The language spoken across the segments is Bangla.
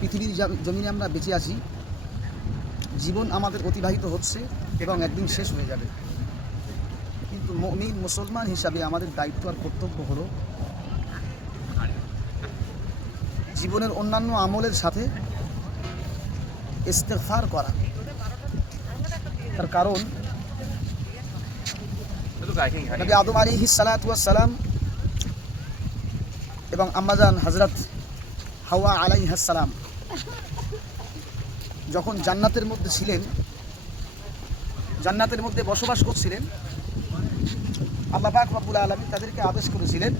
পৃথিবীর জমিনে আমরা বেঁচে আছি, জীবন আমাদের অতিবাহিত হচ্ছে এবং একদিন শেষ হয়ে যাবে। কিন্তু মমিন মুসলমান হিসাবে আমাদের দায়িত্ব আর কর্তব্য হলো জীবনের অন্যান্য আমলের সাথে ইস্তেগফার করা। তার কারণ আদম আলী সালাম এবং আম্মাজান হজরত হাওয়া আলাই সালাম যখন জান্নাতের মধ্যে ছিলেন, জান্নাতের মধ্যে বসবাস করছিলেন, আল্লাহ পাক রব্বুল আলমী তাদেরকে আদেশ করেছিলেন,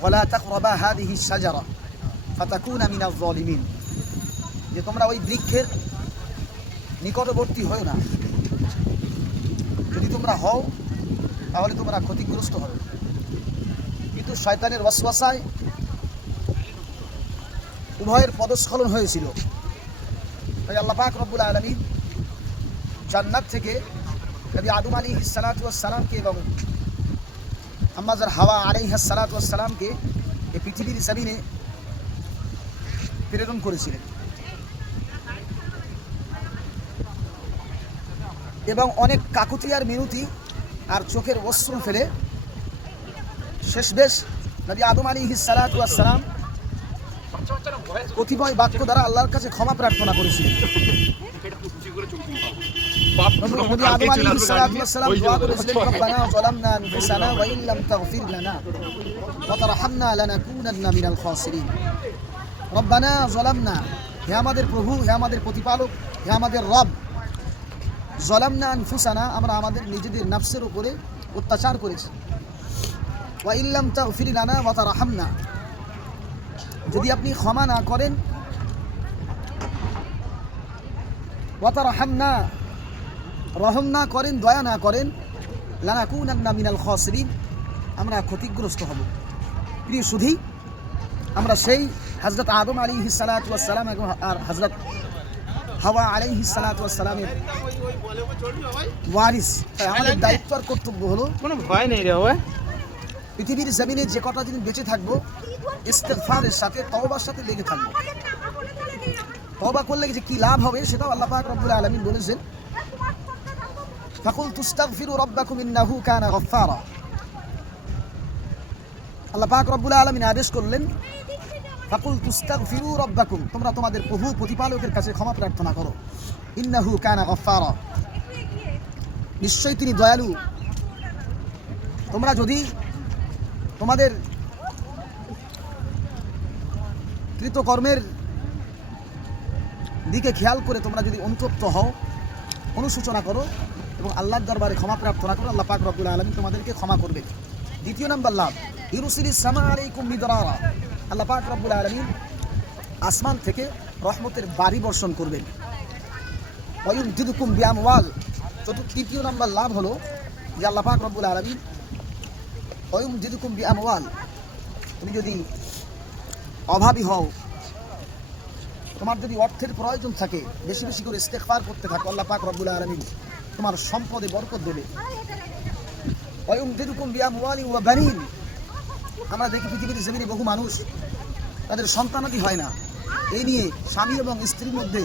ওয়ালা তাকরাবা হাদিহি সাজারা ফাতাকুনা যে তোমরা ওই বৃক্ষের নিকটবর্তী হও না। যদি তোমরা হও, তাহলে তোমরা ক্ষতিগ্রস্ত হবে। কিন্তু শয়তানের ওয়াসওয়াসায় উভয়ের পদস্খলন হয়েছিল। তাই আল্লাহ পাক রব্বুল আলমী জান্নাত থেকে নবী আদম আলী সালাতামকে এবং আম্মাজার হাওয়া আলী সালাতামকে এই পৃথিবীর জমিনে প্রেরণ করেছিলেন। এবং অনেক কাকুতিয়ার মিনতি আর চোখের অস্ত্র ফেলে শেষবেশ নবী আদম আলী সালাতাম কতিপয় বাক্য দ্বারা আল্লাহর কাছে ক্ষমা প্রার্থনা করেছিলেন নবী আদম আলাইহিস সালাম দোয়া করেছিলেন রব্বানা যালামনা আনফুসানা ওয়া ইন লাম তাগফির লানা ওয়া তারহামনা লানাকুনান্না মিনাল খাসিরিন। রব্বানা যালামনা হে আমাদের প্রভু হে আমাদের প্রতিপালক হে আমাদের রব জলামনা আনফুসানা আমরা আমাদের নিজেদের নফসের উপরে অত্যাচার করেছি। ওয়া ইল্লাম তাগফির লানা ওয়া তারহামনা যদি আপনি ক্ষমা না করেন ওয়া তারহামনা রহম না করেন, দয়া না করেন, লানাকুনান্না মিনাল খসরিন, আমরা ক্ষতিগ্রস্ত হব। প্রিয় সুধী, আমরা সেই হজরত আদম আলী সালাতাম এবং আর হজরত হাওয়া আলাইহি সালাতামের ওয়ারিস। আমাদের দায়িত্ব আর কর্তব্য হলো কোনো ভয় নেই রে পৃথিবীর জমিনে যে কটা দিন বেঁচে থাকব, ইস্তেগফারের সাথে, তওবার সাথে লেগে থাকব। তওবা করলে যে কি লাভ হবে, সেটাও আল্লাহ পাক রব্বুল আলামিন বলেছেন। ফাকুল তুস্তাগফিরু রাব্বাকুম ইন্নাহু কানা গফফারা। আল্লাহ পাক রব্বুল আলামিন আদেশ করলেন ফাকুল তুস্তাগফিরু রাব্বাকুম, তোমরা তোমাদের প্রভু প্রতিপালকের কাছে ক্ষমা প্রার্থনা করো। ইন্নাহু কানা গফফারা। নিশ্চয়ই তিনি দয়ালু। তোমরা যদি তোমাদের কৃতকর্মের দিকে খেয়াল করে তোমরা যদি অনুতপ্ত হও অনুসূচনা করো এবং আল্লাহর দরবারে ক্ষমা প্রার্থনা করো, আল্লাহ পাক রব্বুল আলমী তোমাদেরকে ক্ষমা করবে। দ্বিতীয় নাম্বার লাভ ইরুসিলি সামা আলাইকুম মিদরারা। আল্লাহ পাক রব্বুল আলমী আসমান থেকে রহমতের বাড়ি বর্ষণ করবেন। অয়ুম দিদুকুম ব্যায়াম ওয়াল চতুর্থ, তৃতীয় নাম্বার লাভ হলো যে আল্লাহ পাক রব্বুল আলমী অয়ুম দিদুকুম ব্যায়াম ওয়াল তুমি যদি অভাবী হও, তোমার যদি অর্থের প্রয়োজন থাকে, বেশি বেশি করে ইস্তেগফার করতে থাকো, আল্লাহ পাক রব্বুল আলামিন তোমার সম্পদে বরকত দেবে। অয়ুম দিদুকুম বিয়া মুওয়ালি ওয়া বানিন, আমরা দেখি পৃথিবীর জমিনে বহু মানুষ, তাদের সন্তানাদি হয় না। এই নিয়ে স্বামী এবং স্ত্রীর মধ্যে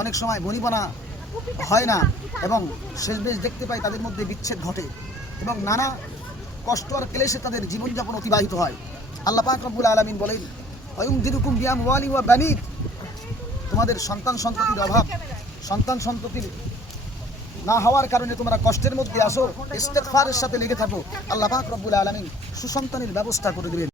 অনেক সময় বনিবনা হয় না এবং শেষ বেশ দেখতে পাই তাদের মধ্যে বিচ্ছেদ ঘটে এবং নানা কষ্ট আর ক্লেশে তাদের জীবনযাপন অতিবাহিত হয়। আল্লাহ পাক রব্বুল আলামিন বলেন অয়ুম দিদুকুম বিয়াম ওয়ালি ওয়া বানিন তোমাদের সন্তান সন্ততির অভাব, সন্তান সন্ততির না হওয়ার কারণে তোমরা কষ্টের মধ্যে আসো ইস্তেগফারের সাথে লেগে থাকো। আল্লাহ পাক রব্বুল আলামিন সুসন্তানের ব্যবস্থা করে দেবেন।